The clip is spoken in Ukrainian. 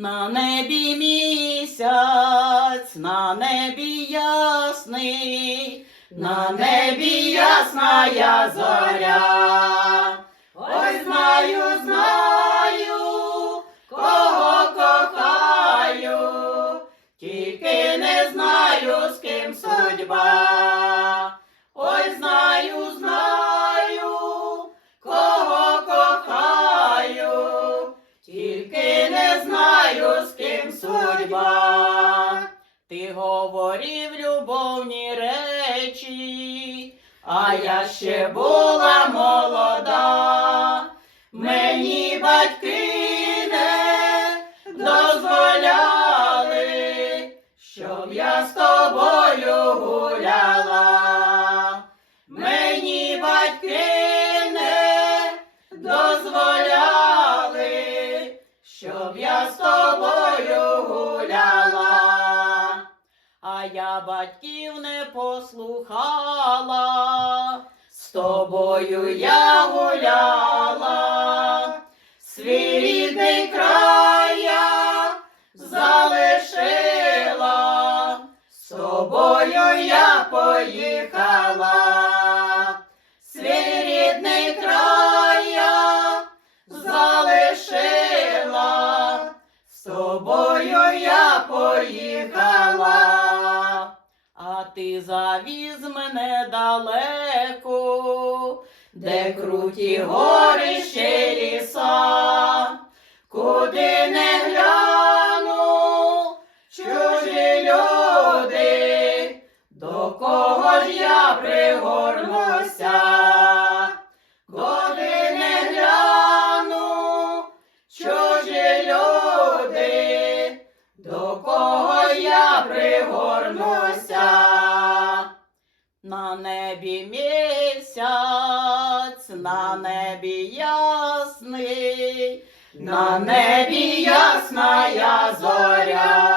На небі місяць, на небі ясний, на небі ясна я зоря. Любовні речі, а я ще була молода. Я батьків не послухала, з тобою я гуляла, свій рідний край я залишила, з тобою я поїхала, з тобою я поїхала, ти завіз мене далеко, де круті гори ще ліса, куди не гляну, чужі люди, до кого ж я пригорнуся, небі місяць, на небі ясний, на небі ясная зоря. Ой, знаю,